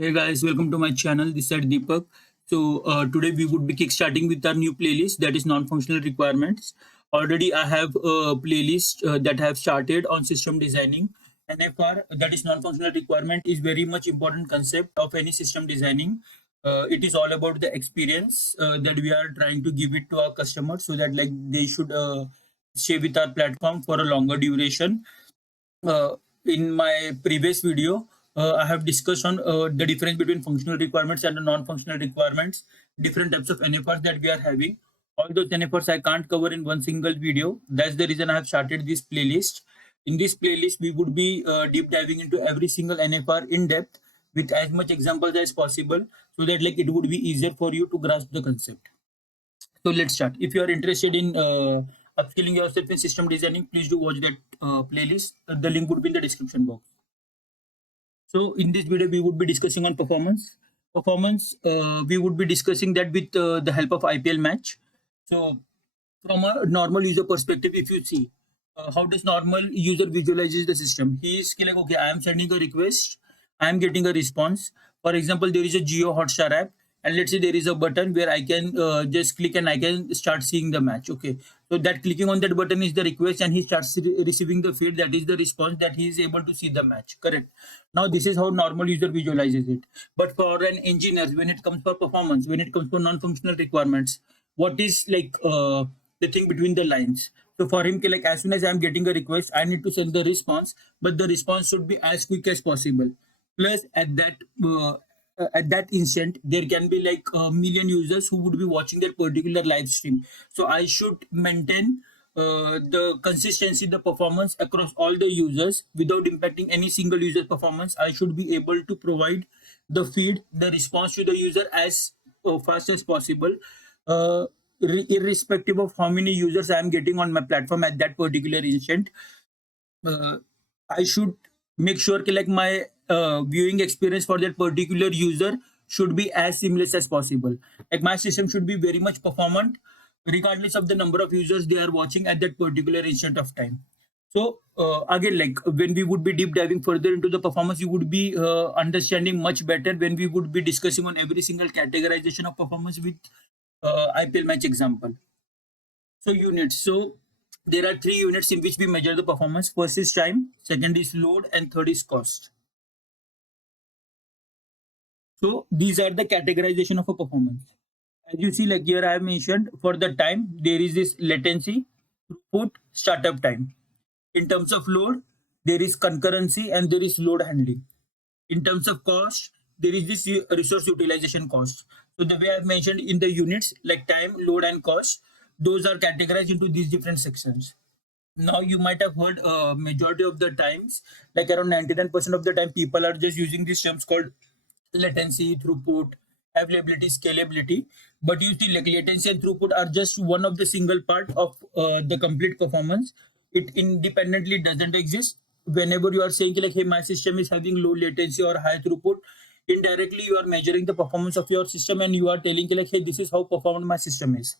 Hey guys, welcome to my channel. This is Deepak. Today we would be kickstarting with our new playlist that is non-functional requirements. Already I have a playlist that I have started on system designing. NFR, that is non-functional requirement, is very much important concept of any system designing. It is all about the experience that we are trying to give it to our customers so that like they should stay with our platform for a longer duration. uh, in my previous video, I have discussed on the difference between functional requirements and the non-functional requirements, different types of NFRs that we are having. All those NFRs I can't cover in one single video. That's the reason I have started this playlist. In this playlist, we would be deep diving into every single NFR in depth with as much examples as possible, so that like it would be easier for you to grasp the concept. So let's start. If you are interested in upskilling yourself in system designing, please do watch that playlist. The link would be in the description box. So in this video, we would be discussing on performance. Performance, we would be discussing that with the help of IPL match. So from a normal user perspective, if you see how does normal user visualizes the system, he is like, okay, I am sending a request, I am getting a response. For example, there is a Geo Hotstar app, and let's say there is a button where I can just click and I can start seeing the match. Okay, so that clicking on that button is the request, and he starts receiving the feed, that is the response, that he is able to see the match. Correct. Now this is how normal user visualizes it. But for an engineer, when it comes for performance, when it comes for non-functional requirements, what is like the thing between the lines? So for him, like as soon as I'm getting a request, I need to send the response, but the response should be as quick as possible. Plus, at that instant, there can be like a million users who would be watching that particular live stream. So I should maintain the consistency, the performance across all the users without impacting any single user performance. I should be able to provide the feed, the response to the user as fast as possible. Uh, Irrespective of how many users I am getting on my platform at that particular instant, uh, I should make sure that like my viewing experience for that particular user should be as seamless as possible. Like my system should be very much performant, regardless of the number of users they are watching at that particular instant of time. So again, like when we would be deep diving further into the performance, you would be understanding much better when we would be discussing on every single categorization of performance with IPL match example. So units. So there are three units in which we measure the performance. First is time, second is load, and third is cost. So these are the categorization of a performance. As you see, like here I have mentioned for the time, there is this latency, throughput, startup time. In terms of load, there is concurrency and there is load handling. In terms of cost, there is this resource utilization cost. So the way I've mentioned in the units like time, load, and cost, those are categorized into these different sections. Now you might have heard majority of the times, like around 99% of the time, people are just using these terms called latency, throughput, availability, scalability. But you see, like latency and throughput are just one of the single part of the complete performance. It independently doesn't exist. Whenever you are saying like, hey, my system is having low latency or high throughput, indirectly you are measuring the performance of your system, and you are telling like, hey, this is how performant my system is.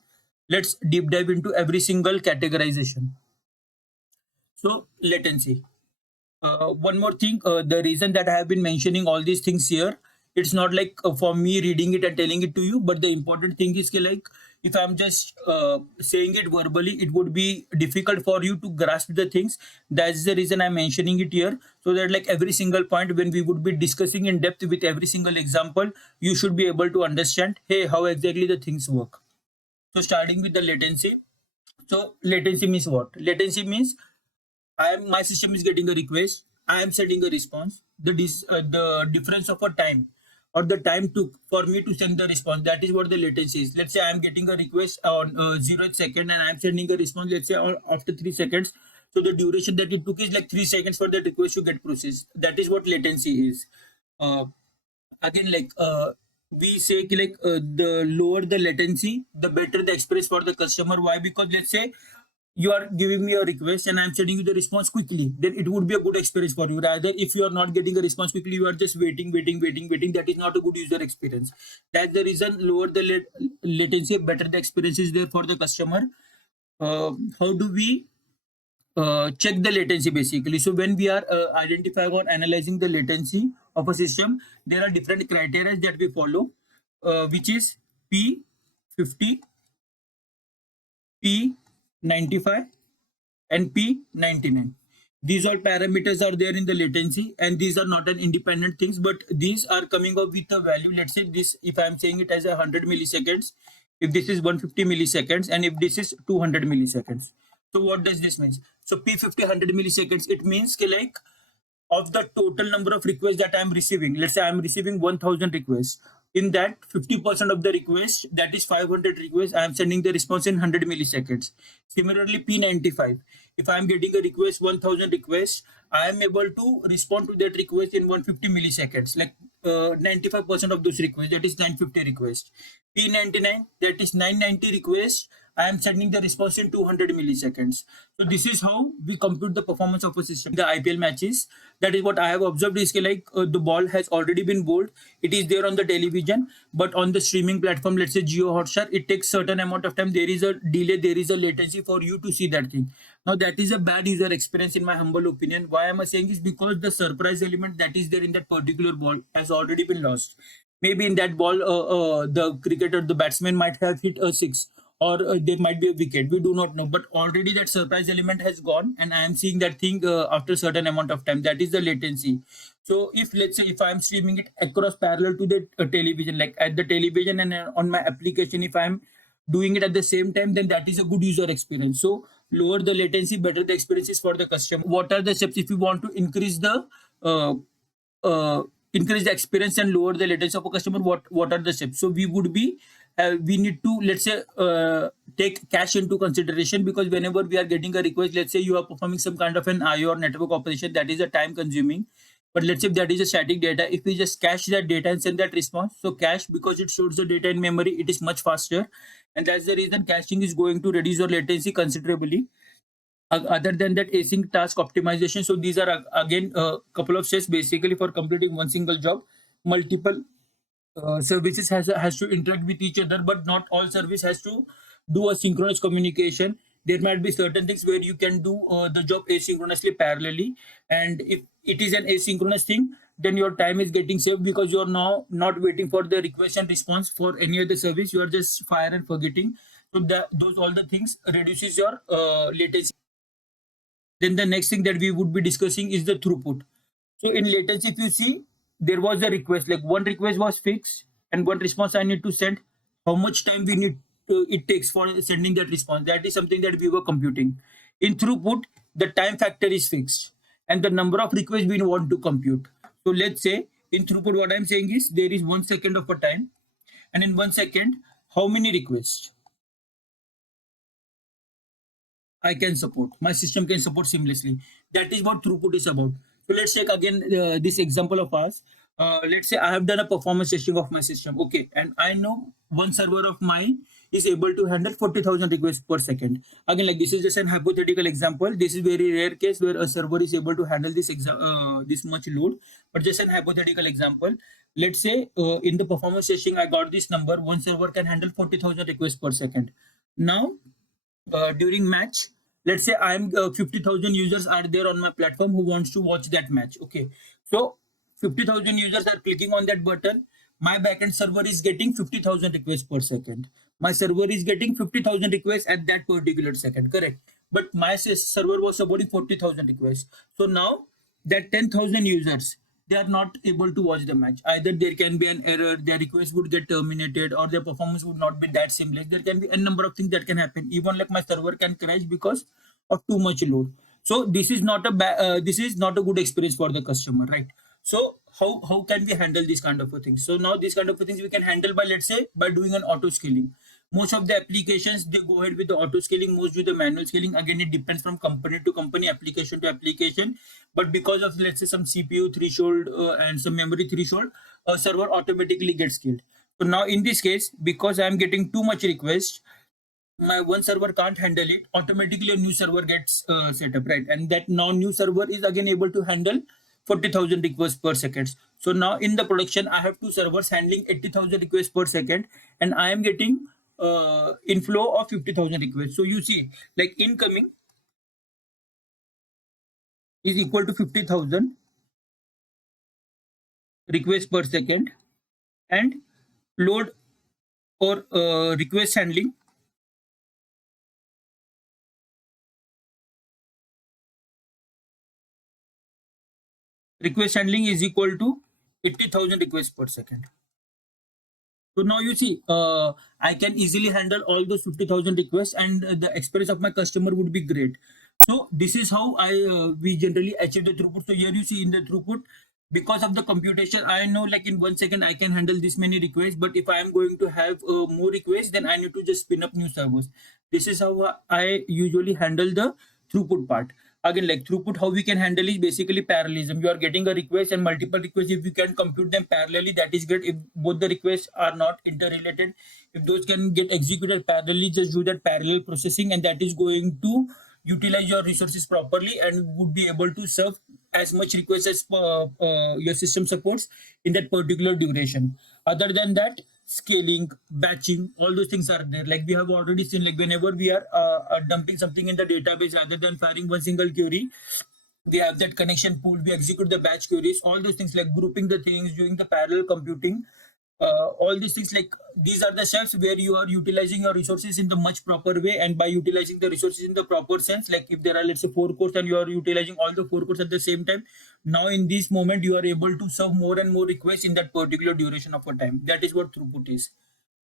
Let's deep dive into every single categorization. So latency. One more thing, the reason that I have been mentioning all these things here, it's not like for me reading it and telling it to you, but the important thing is like if I'm just saying it verbally, it would be difficult for you to grasp the things. That's the reason I'm mentioning it here, so that like every single point when we would be discussing in depth with every single example, you should be able to understand, hey, how exactly the things work. So starting with the latency. So latency means what? Latency means my system is getting a request. I am sending a response. The difference of a time, or the time took for me to send the response. That is what the latency is. Let's say I am getting a request on 0th second, and I am sending a response. Let's say after 3 seconds. So the duration that it took is like 3 seconds for that request to get processed. That is what latency is. Uh, Again, like we say like the lower the latency, the better the experience for the customer. Why? Because let's say you are giving me a request and I'm sending you the response quickly, then it would be a good experience for you. Rather, if you are not getting a response quickly, you are just waiting. That is not a good user experience. That's the reason lower the latency, better the experience is there for the customer. How do we check the latency basically? So when we are identifying or analyzing the latency of a system, there are different criteria that we follow, which is P50, P95, and P99. These all parameters are there in the latency, and these are not an independent things, but these are coming up with a value. Let's say this, if I'm saying it as 100 milliseconds, if this is 150 milliseconds, and if this is 200 milliseconds. So what does this mean? So P50 100 milliseconds, it means like of the total number of requests that I'm receiving, let's say I'm receiving 1000 requests. In that, 50% of the request, that is 500 requests, I am sending the response in 100 milliseconds. Similarly, P95, if I'm getting a request, 1000 requests, I am able to respond to that request in 150 milliseconds, like 95% of those requests, that is 950 requests. P99, that is 990 requests, I am sending the response in 200 milliseconds. So this is how we compute the performance of a system. The IPL matches, that is what I have observed is like the ball has already been bowled. It is there on the television, but on the streaming platform, let's say Jio Hotstar, it takes certain amount of time. There is a delay, there is a latency for you to see that thing. Now that is a bad user experience in my humble opinion. Why am I saying is because the surprise element that is there in that particular ball has already been lost. Maybe in that ball, the cricketer, the batsman might have hit a six, or there might be a wicket. We do not know, but already that surprise element has gone, and I am seeing that thing after a certain amount of time. That is the latency. So if, let's say, if I'm streaming it across parallel to the television, like at the television and on my application, if I'm doing it at the same time, then that is a good user experience. So lower the latency, better the experience is for the customer. What are the steps if you want to uh, uh, increase the experience and lower the latency of a customer? What are the steps? So we would be we need to, let's say, take cache into consideration, because whenever we are getting a request, let's say you are performing some kind of an IO or network operation, that is a time consuming. But let's say if that is a static data, if we just cache that data and send that response, so cache, because it stores the data in memory, it is much faster, and that's the reason caching is going to reduce your latency considerably. Other than that, async task optimization, so these are again a couple of steps basically for completing one single job. Multiple services has to interact with each other, but not all service has to do a synchronous communication. There might be certain things where you can do the job asynchronously parallelly, and if it is an asynchronous thing, then your time is getting saved, because you are now not waiting for the request and response for any other service. You are just fire and forgetting. So that those all the things reduces your latency. Then the next thing that we would be discussing is the throughput. So in latency, if you see, there was a request, like one request was fixed and one response I need to send. How much time we need it takes for sending that response? That is something that we were computing. In throughput, the time factor is fixed and the number of requests we want to compute. So let's say in throughput, what I'm saying is there is 1 second of a time, and in 1 second, how many requests I can support. My system can support seamlessly. That is what throughput is about. So let's take again this example of ours. Let's say I have done a performance testing of my system. Okay, and I know one server of mine is able to handle 40,000 requests per second. Again, like this is just an hypothetical example. This is very rare case where a server is able to handle this much load, but just an hypothetical example. Let's say in the performance testing, I got this number. One server can handle 40,000 requests per second. Now during match, let's say I'm 50,000 users are there on my platform who wants to watch that match. Okay, so 50,000 users are clicking on that button. My backend server is getting 50,000 requests per second. My server is getting 50,000 requests at that particular second, correct? But my server was supporting 40,000 requests. So now that 10,000 users, they are not able to watch the match. Either there can be an error, their request would get terminated, or their performance would not be that seamless. There can be a number of things that can happen. Even like my server can crash because of too much load. So this is not a this is not a good experience for the customer, right? So how can we handle these kind of a things? So now these kind of things we can handle by, let's say, by doing an auto scaling. Most of the applications, they go ahead with the auto scaling, most do the manual scaling. Again, it depends from company to company, application to application. But because of, let's say, some CPU threshold and some memory threshold, a server automatically gets scaled. So now in this case, because I'm getting too much request, my one server can't handle it, automatically a new server gets set up, right? And that now new server is again able to handle 40,000 requests per second. So now in the production, I have two servers handling 80,000 requests per second, and I am getting inflow of 50,000 requests. So you see, like incoming is equal to 50,000 requests per second, and load or request handling is equal to 80,000 requests per second. So now you see, I can easily handle all those 50,000 requests, and the experience of my customer would be great. So this is how we generally achieve the throughput. So here you see in the throughput, because of the computation, I know like in 1 second I can handle this many requests. But if I am going to have more requests, then I need to just spin up new servers. This is how I usually handle the throughput part. Again, like throughput, how we can handle is basically parallelism. You are getting a request and multiple requests. If you can compute them parallelly, that is great. If both the requests are not interrelated, if those can get executed parallelly, just do that parallel processing, and that is going to utilize your resources properly and would be able to serve as much requests as your system supports in that particular duration. Other than that, scaling, batching, all those things are there. Like we have already seen, like whenever we are dumping something in the database, rather than firing one single query, we have that connection pool, we execute the batch queries, all those things like grouping the things, doing the parallel computing, all these things, like these are the steps where you are utilizing your resources in the much proper way. And by utilizing the resources in the proper sense, like if there are, let's say, 4 cores and you are utilizing all the 4 cores at the same time, now in this moment you are able to serve more and more requests in that particular duration of a time. That is what throughput is.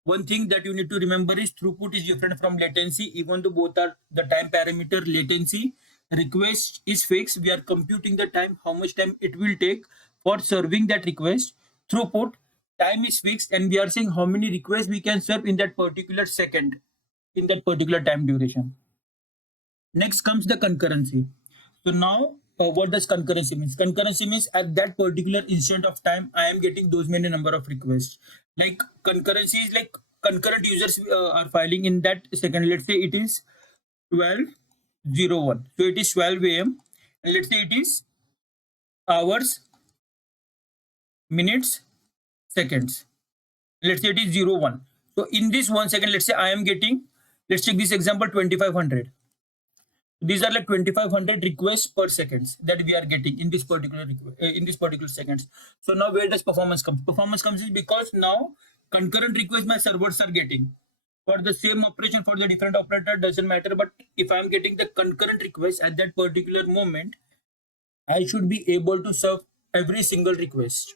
One thing that you need to remember is throughput is different from latency. Even though both are the time parameter, latency, request is fixed. We are computing the time, how much time it will take for serving that request. Throughput, time is fixed, and we are saying how many requests we can serve in that particular second, in that particular time duration. Next comes the concurrency. So now, what does concurrency means? Concurrency means at that particular instant of time, I am getting those many number of requests. Like concurrency is like concurrent users are filing in that second. Let's say it is 12:01. So it is 12 a.m. And let's say it is hours, minutes, seconds. Let's say it is 01. So in this 1 second, let's say I am getting, let's take this example, 2500. These are like 2500 requests per seconds that we are getting in this particular in this particular seconds. So now where does performance come? Performance comes is because now concurrent requests my servers are getting for the same operation, for the different operator doesn't matter. But if I am getting the concurrent request at that particular moment, I should be able to serve every single request.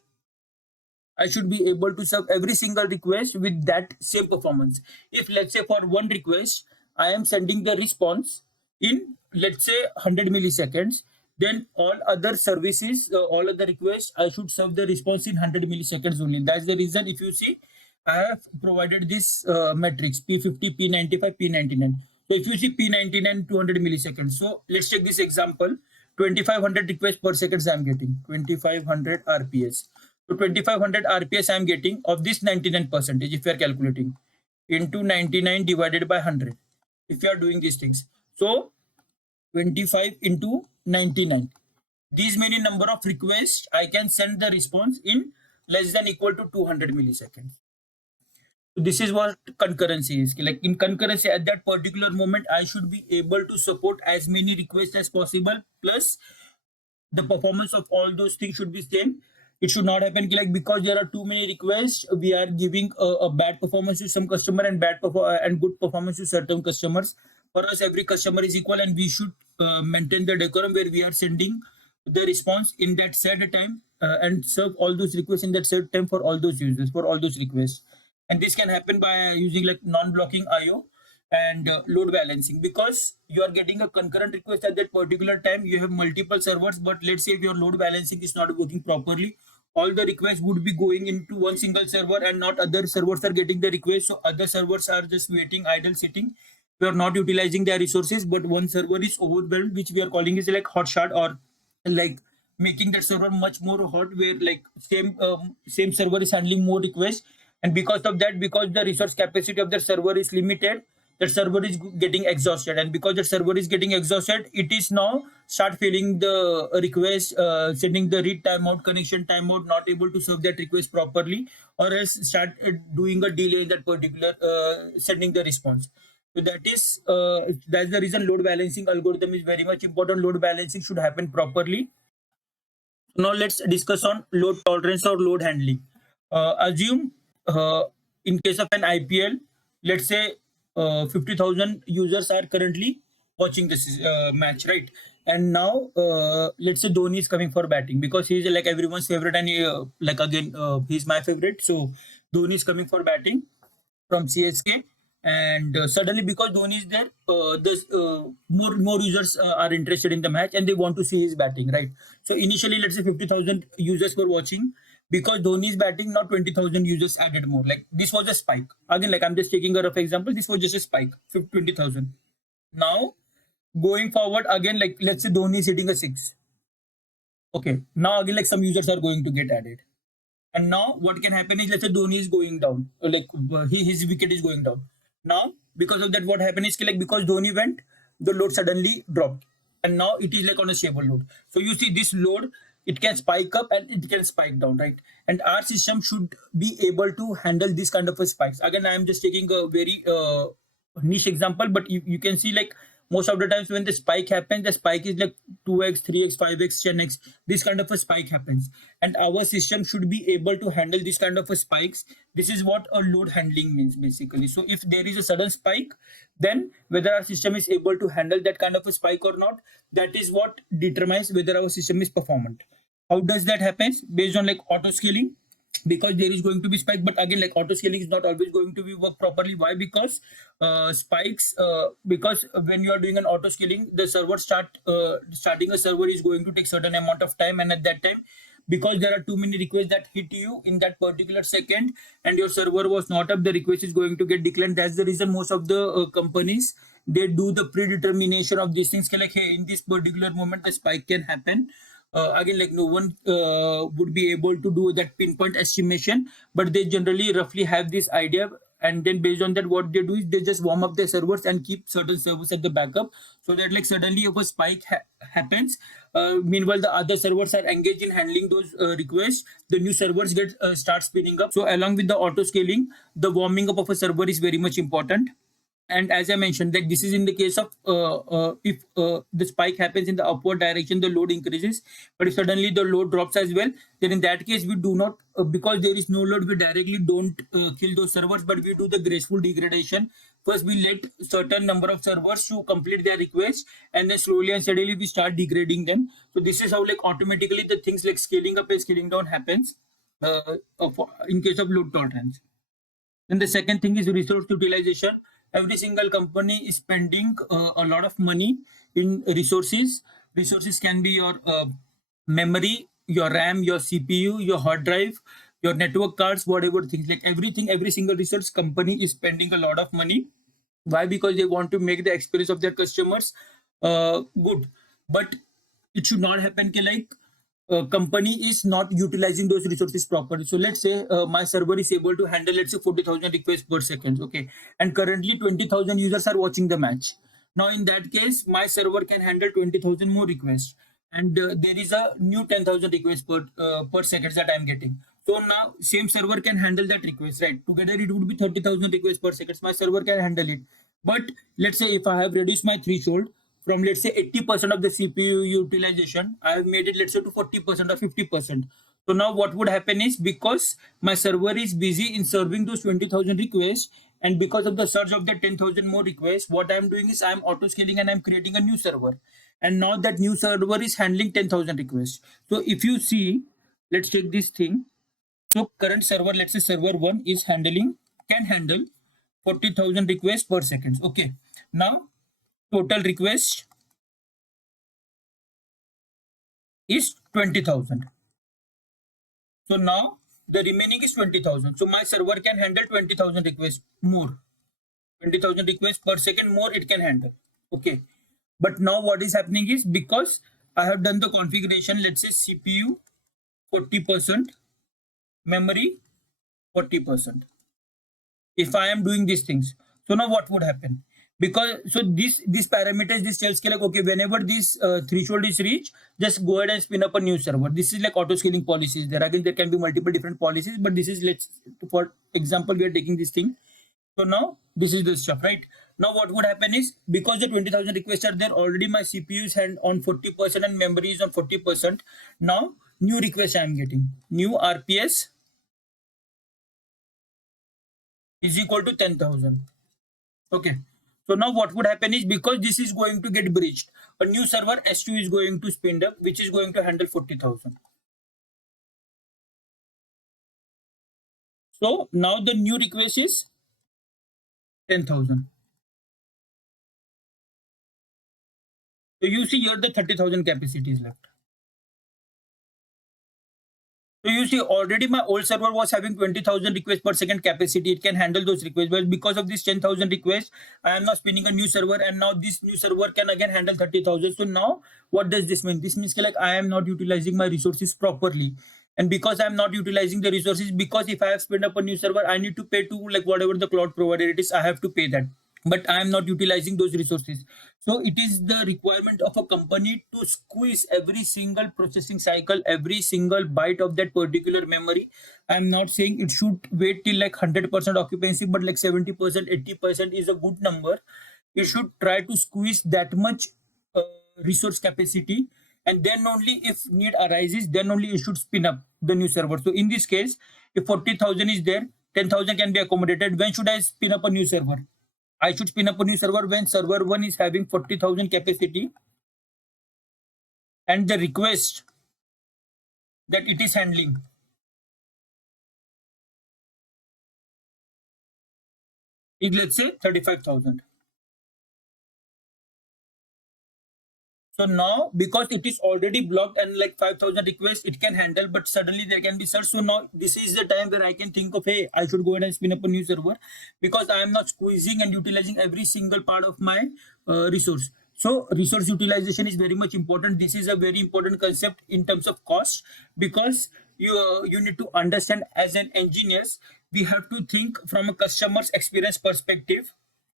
I should be able to serve every single request with that same performance. If let's say for one request, I am sending the response in, let's say, 100 milliseconds, then all other services, all other requests, I should serve the response in 100 milliseconds only. That's the reason if you see, I have provided this metrics P50, P95, P99. So if you see P99, 200 milliseconds. So let's take this example. 2500 requests per second I am getting, 2500 RPS. So 2500 RPS I am getting of this 99%, if you are calculating into 99 divided by 100. If you are doing these things, so 25 into 99. These many number of requests I can send the response in less than equal to 200 milliseconds. So this is what concurrency is. Like in concurrency, at that particular moment, I should be able to support as many requests as possible. Plus, the performance of all those things should be same. It should not happen like because there are too many requests, we are giving a bad performance to some customer and and good performance to certain customers. For us, every customer is equal, and we should maintain the decorum where we are sending the response in that set time and serve all those requests in that set time for all those users, for all those requests. And this can happen by using like non-blocking IO and load balancing, because you are getting a concurrent request at that particular time. You have multiple servers, but let's say if your load balancing is not working properly, all the requests would be going into one single server and not other servers are getting the request. So other servers are just waiting, idle, sitting. We are not utilizing their resources, but one server is overwhelmed, which we are calling is like hot shot, or like making that server much more hot, where like same server is handling more requests. And because of that, because the resource capacity of the server is limited, that server is getting exhausted. And because the server is getting exhausted, it is now start failing the request, sending the read timeout, connection timeout, not able to serve that request properly, or else start doing a delay in that particular sending the response. So that's the reason load balancing algorithm is very much important. Load balancing should happen properly. Now let's discuss on load tolerance or load handling. Assume in case of an IPL, let's say 50,000 users are currently watching this match, right? And now let's say Dhoni is coming for batting because he's like everyone's favorite, and like again he's my favorite. So Dhoni is coming for batting from CSK, and suddenly because Dhoni is there, more users are interested in the match and they want to see his batting, right? So initially, let's say 50,000 users were watching because Dhoni is batting. Now 20,000 users added more. Like this was a spike. Again, like I'm just taking a rough example. This was just a spike, 20,000. Now going forward again, like let's say Dhoni is hitting a six. Okay, now again like some users are going to get added. And now what can happen is let's say Dhoni is going down, like his wicket is going down. Now because of that, what happened is like because Dhoni went, the load suddenly dropped, and now it is like on a stable load. So you see this load, it can spike up and it can spike down, right? And our system should be able to handle this kind of a spikes. Again, I am just taking a very niche example, but you can see like most of the times when the spike happens, the spike is like 2x, 3x, 5x, 10x. This kind of a spike happens, and our system should be able to handle this kind of a spikes. This is what a load handling means basically. So if there is a sudden spike, then whether our system is able to handle that kind of a spike or not, that is what determines whether our system is performant. How does that happen? Based on like auto scaling, because there is going to be spike, but again like auto scaling is not always going to be work properly. Why? Because spikes, because when you are doing an auto scaling, the server starting a server is going to take certain amount of time, and at that time, because there are too many requests that hit you in that particular second and your server was not up, the request is going to get declined. That's the reason most of the companies, they do the predetermination of these things, like hey, in this particular moment a spike can happen. Again like no one would be able to do that pinpoint estimation, but they generally roughly have this idea, and then based on that what they do is they just warm up their servers and keep certain servers at the backup, so that like suddenly if a spike happens, meanwhile the other servers are engaged in handling those requests, the new servers get start spinning up. So along with the auto scaling, the warming up of a server is very much important. And as I mentioned, that this is in the case of if the spike happens in the upward direction, the load increases. But if suddenly the load drops as well, then in that case we do not, because there is no load, we directly don't kill those servers, but we do the graceful degradation. First we let certain number of servers to complete their request, and then slowly and steadily we start degrading them. So this is how like automatically the things like scaling up and scaling down happens in case of load tolerance. Then the second thing is resource utilization. Every single company is spending a lot of money in resources. Resources can be your memory, your RAM, your CPU, your hard drive, your network cards, whatever things, like everything, every single resource company is spending a lot of money. Why? Because they want to make the experience of their customers good. But it should not happen like company is not utilizing those resources properly. So let's say my server is able to handle, let's say 40,000 requests per second, okay, and currently 20,000 users are watching the match. Now in that case, my server can handle 20,000 more requests, and there is a new 10,000 requests per second that I'm getting. So now same server can handle that request, right? Together it would be 30,000 requests per second. My server can handle it. But let's say if I have reduced my threshold from let's say 80% of the CPU utilization, I have made it let's say to 40% or 50%. So now what would happen is, because my server is busy in serving those 20,000 requests, and because of the surge of the 10,000 more requests, what I'm doing is I'm auto scaling and I'm creating a new server. And now that new server is handling 10,000 requests. So if you see, let's take this thing. So current server, let's say server 1 is can handle 40,000 requests per second. Okay. Now total request is 20,000. So now the remaining is 20,000. So my server can handle 20,000 requests more. 20,000 requests per second more it can handle. Okay. But now what is happening is, because I have done the configuration, let's say CPU 40%, memory 40%. If I am doing these things, so now what would happen? Because so these parameters, this tells like okay, whenever this threshold is reached, just go ahead and spin up a new server. This is like auto scaling policies. There again there can be multiple different policies, but this is, let's for example we are taking this thing. So now this is the stuff, right? Now what would happen is, because the 20,000 requests are there already, my CPU is on 40% and memory is on 40%. Now new request I am getting. New RPS is equal to 10,000. Okay. So now what would happen is, because this is going to get breached, a new server S2 is going to spin up, which is going to handle 40,000. So now the new request is 10,000. So you see here the 30,000 capacity is left. So you see, already my old server was having 20,000 requests per second capacity. It can handle those requests. But because of this 10,000 requests, I am now spinning a new server, and now this new server can again handle 30,000. So now what does this mean? This means like I am not utilizing my resources properly. And because I'm not utilizing the resources, because if I have spun up a new server, I need to pay to like whatever the cloud provider it is, I have to pay that. But I am not utilizing those resources. So it is the requirement of a company to squeeze every single processing cycle, every single byte of that particular memory. I'm not saying it should wait till like 100% occupancy, but like 70%, 80% is a good number. You should try to squeeze that much uh, resource capacity, and then only if need arises, then only you should spin up the new server. So in this case, if 40,000 is there, 10,000 can be accommodated. When should I spin up a new server? I should spin up a new server when server 1 is having 40,000 capacity, and the request that it is handling is, let's say, 35,000. So now, because it is already blocked and like 5,000 requests it can handle, but suddenly there can be search. So now this is the time where I can think of, hey, I should go ahead and spin up a new server, because I am not squeezing and utilizing every single part of my resource. So resource utilization is very much important. This is a very important concept in terms of cost, because you need to understand, as an engineers, we have to think from a customer's experience perspective,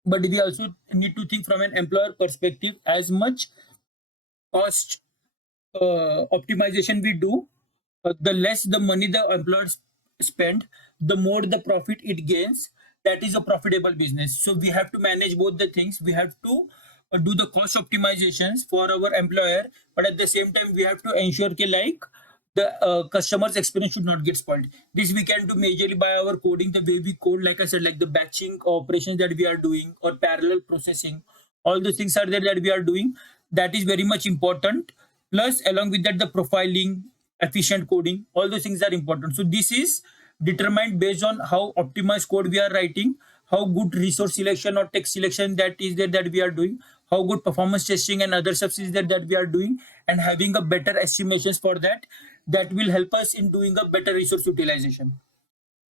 but we also need to think from an employer perspective. As much cost optimization we do, the less the money the employers spend, the more the profit it gains. That is a profitable business. So we have to manage both the things. We have to do the cost optimizations for our employer, but at the same time we have to ensure that like the customer's experience should not get spoiled. This we can do majorly by our coding, the way we code, like I said, like the batching operations that we are doing, or parallel processing. All the things are there that we are doing. That is very much important. Plus, along with that, the profiling, efficient coding, all those things are important. So this is determined based on how optimized code we are writing, how good resource selection or text selection that is there that we are doing, how good performance testing and other stuff is there that we are doing, and having a better estimations for that. That will help us in doing a better resource utilization.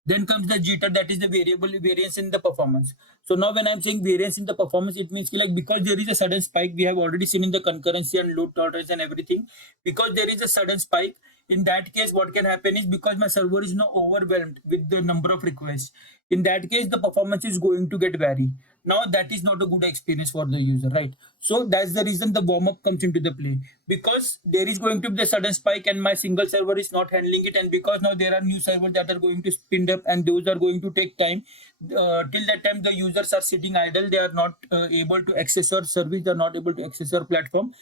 Then comes the jitter, that is the variable variance in the performance. So now when I'm saying variance in the performance, it means like, because there is a sudden spike, we have already seen in the concurrency and load tolerance and everything. Because there is a sudden spike, in that case, what can happen is, because my server is now overwhelmed with the number of requests, in that case, the performance is going to get vary. Now that is not a good experience for the user, right? So that's the reason the warm up comes into the play, because there is going to be the sudden spike and my single server is not handling it, and because now there are new servers that are going to spin up, and those are going to take time. Till that time the users are sitting idle, they are not able to access your service, they are not able to access your platform.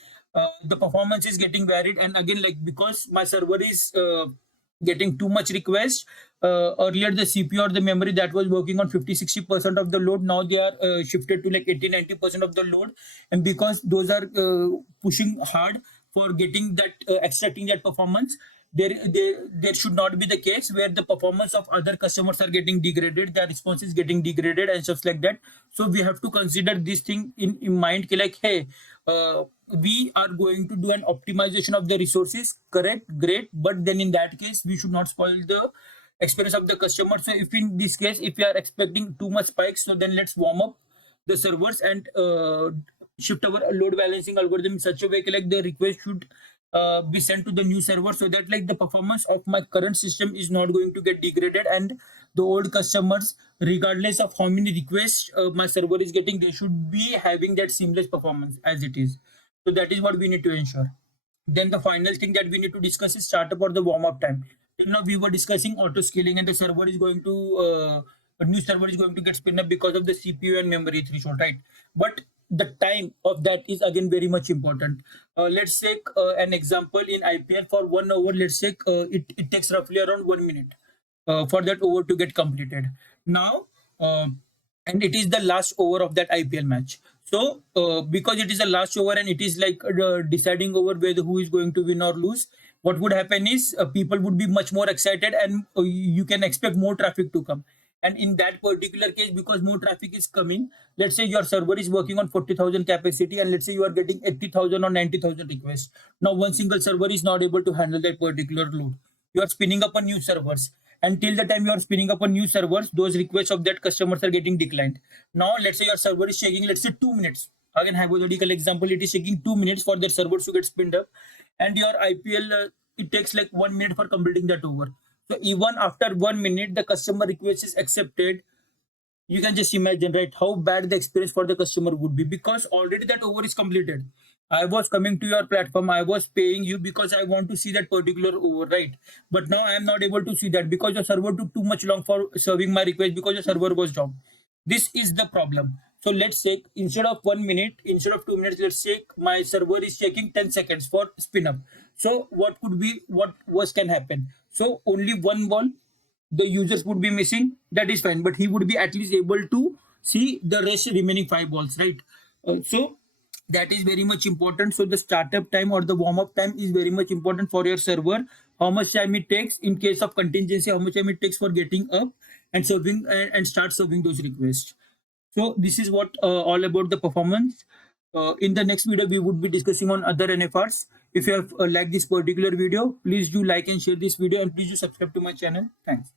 The performance is getting varied, and again, like, because my server is getting too much request, earlier the CPU or the memory that was working on 50-60% of the load, now they are shifted to like 80-90% of the load. And because those are pushing hard for getting that extracting that performance, there should not be the case where the performance of other customers are getting degraded, their response is getting degraded and stuff like that. So we have to consider this thing in mind, like, hey, we are going to do an optimization of the resources, correct, great, but then in that case we should not spoil the experience of the customer. So if in this case, if we are expecting too much spikes, so then let's warm up the servers and shift our load balancing algorithm in such a way like the request should be sent to the new server, so that like the performance of my current system is not going to get degraded, and the old customers, regardless of how many requests my server is getting, they should be having that seamless performance as it is. So that is what we need to ensure. Then the final thing that we need to discuss is startup or the warm up time. Now we were discussing auto scaling, and the server is going to a new server is going to get spin up because of the CPU and memory threshold, right? But the time of that is again very much important. Let's take an example in IPL. For 1 hour, let's say it takes roughly around 1 minute for that over to get completed. Now, and it is the last over of that IPL match. So, because it is the last over and it is like deciding over whether who is going to win or lose, what would happen is people would be much more excited, and you can expect more traffic to come. And in that particular case, because more traffic is coming, let's say your server is working on 40,000 capacity, and let's say you are getting 80,000 or 90,000 requests. Now, one single server is not able to handle that particular load. You are spinning up a new servers, and till the time you are spinning up a new servers, those requests of that customers are getting declined. Now, let's say your server is taking, let's say, 2 minutes. Again, hypothetical example, it is taking 2 minutes for that servers to get spinned up, and your IPL it takes like 1 minute for completing that over. So even after 1 minute, the customer request is accepted. You can just imagine, right, how bad the experience for the customer would be, because already that over is completed. I was coming to your platform, I was paying you because I want to see that particular over, right? But now I am not able to see that because your server took too much long for serving my request because your server was down. This is the problem. So let's say instead of 1 minute, instead of 2 minutes, let's say my server is taking 10 seconds for spin up. So what could be, what worse can happen? So only one ball the users would be missing, that is fine, but he would be at least able to see the rest remaining 5 balls, right? So that is very much important. So the startup time or the warm-up time is very much important for your server. How much time it takes in case of contingency, how much time it takes for getting up and serving and start serving those requests. So this is what all about the performance. In the next video, we would be discussing on other NFRs. If you have liked this particular video, please do like and share this video, and please do subscribe to my channel. Thanks.